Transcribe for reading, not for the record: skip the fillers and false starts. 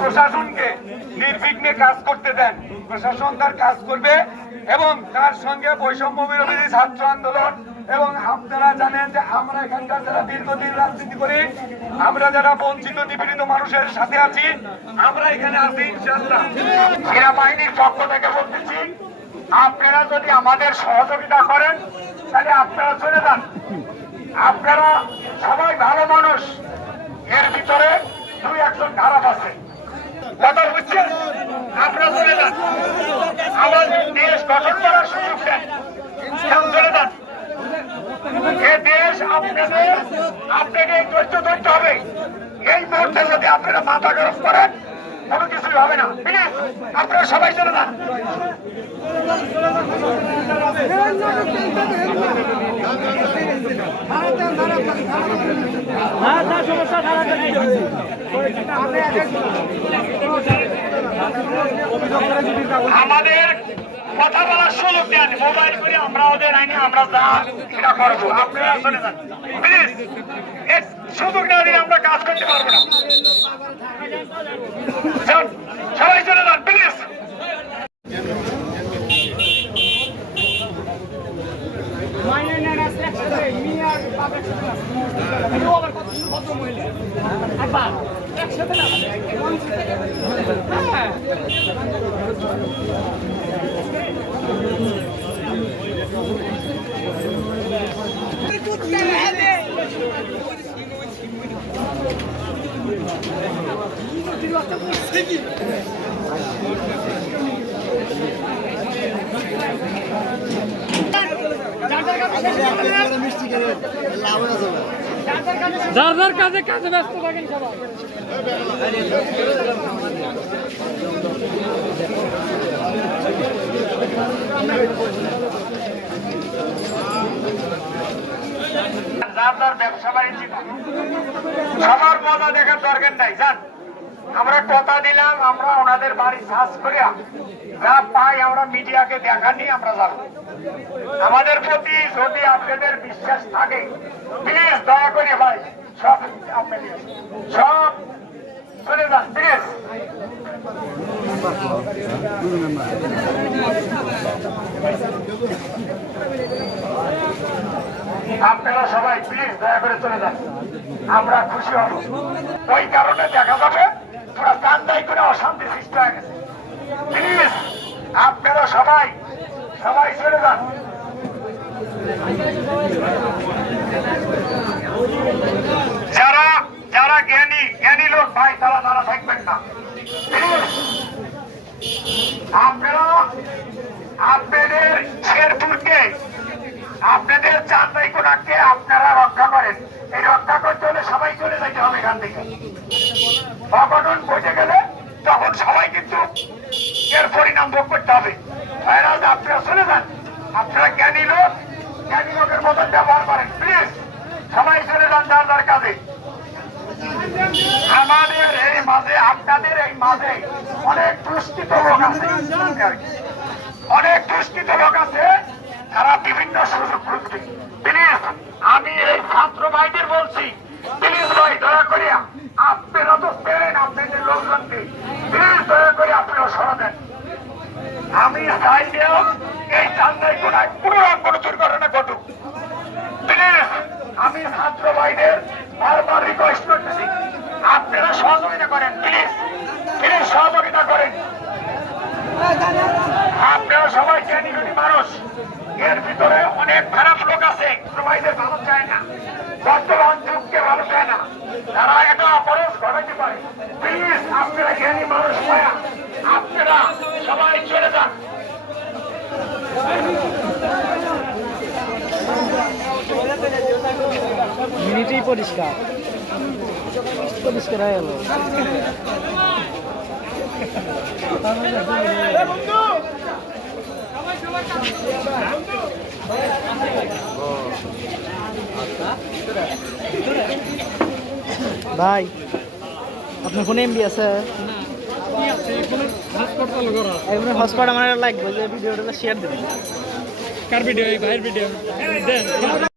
প্রশাসনকে নির্বিঘ্নে কাজ করতে দেন। প্রশাসন তার কাজ করবে এবং তার সঙ্গে বৈষম্য বিরোধী ছাত্র আন্দোলন এবং আপনারা জানেন যে আমরা এখানকার যারা দীর্ঘদিন রাজনীতি করি, আমরা যারা বঞ্চিত নিপীড়িত মানুষের সাথে আছি, আমরা এখানে আছি ইনশাআল্লাহ। সেনাবাহিনীর পক্ষ থেকে বলতেছি, আপনারা যদি আমাদের সহযোগিতা করেন তাহলে আপনারা চলে যান। আপনারা সবাই ভালো মানুষ, এর ভিতরে 2-1জন খারাপ আছে, কথা বুঝছেন? আপনারা চলে যান, আমাদের দেশ গঠন করার সুযোগ দেন, চলে যান। এ দেশ আপনাকে ধৈর্য ধরতে হবে। এই মুহূর্তে যদি আপনারা মাথা গরম করেন কোনো কিছুই হবে না। প্লিজ আপনারা সবাই চলে যান। আমাদের কথা বলার সুযোগ দেন, মোবাইল করে আমরা ওদের আইনে আমরা যা এটা করবো, আপনারা চলে যান প্লিজ। সুযোগ না দিলে আমরা কাজ করতে পারবো না। সবাই চলে যান প্লিজ। যার যার কাজে কাজে ব্যস্ত থাকেন সবাই। ব্যবসা বাণিজ্য সবার মজা দেখার দরকার নাই। জান, আমরা কথা দিলাম, আমরা ওনাদের বাড়ি সার্চ করিয়া যা পাই আমরা মিডিয়াকে দেখানি আমরা যাবো। আমাদের প্রতি যদি আপনাদের বিশ্বাস থাকে প্লিজ দয়া করে ভাই সব চলে যান প্লিজ। আপনারা সবাই প্লিজ দয়া করে চলে যান, আমরা খুশি হব। ওই কারণে দেখা যাবে পুরো কান্দাই করে অশান্তি সৃষ্টি হয়ে গেছে। প্লিজ আপনারা সবাই চলে যান। যারা জ্ঞানী লোক ভাই তারা থাকবেন না। আপনারা আপনাদের শেরপুরকে আপনাদের চান্দাইকোনাকে আপনারা রক্ষা করেন। এই রক্ষা করতে হলে সবাই চলে যেতে হবে এখান থেকে। অঘটন ঘটে গেলে তখন সবাই কিন্তু এর পরিণাম ভোগ করতে হবে। আপনারা চলে যান, আপনারা জ্ঞানী লোকের মতন ব্যবহার করেন প্লিজ। সবাই চলে যান যার যার কাজে। আমাদের এই মাঝে আপনাদের এই মাঝে অনেক দুষ্কৃত লোক আছে, তারা বিভিন্ন সুযোগ খুঁজছে। প্লিজ আমি এই ছাত্র ভাইদের বলছি, প্লিজ ভাই দয়া করে আপনারা তো পেলেন আপনাদের লোকজনকে, প্লিজ দয়া করে আপনারা সরা দেন। আমি চাইলেও এই চান্দাইকোনায় কোনো দুর্ঘটনা ঘটুক। প্লিজ আমি ছাত্র ভাইদের বারবার রিকোয়েস্ট করতেছি, আপনারা সহযোগিতা করেন প্লিজ সহযোগিতা করেন। আপনারা সবাই জ্ঞানী মানুষ, এর ভিতরে অনেক খারাপ লোক আছে, ভাইদের ভালো চায় না, বর্তমান যুগকে ভালো চায় না, তারা এটা অপরাধ ঘটাতে পারে। প্লিজ আপনারা জ্ঞানী মানুষ পায়া আপনারা সবাই চলে যান। মিনিটেই পরিষ্কার হয়ে গেল। ভাই আপনার ফোনে এমবি আছে? হটস্পট আমার লাগবে, যে ভিডিওটা শেয়ার দেবেন। কার ভিডিও? ভাইয়ের ভিডিও দেন।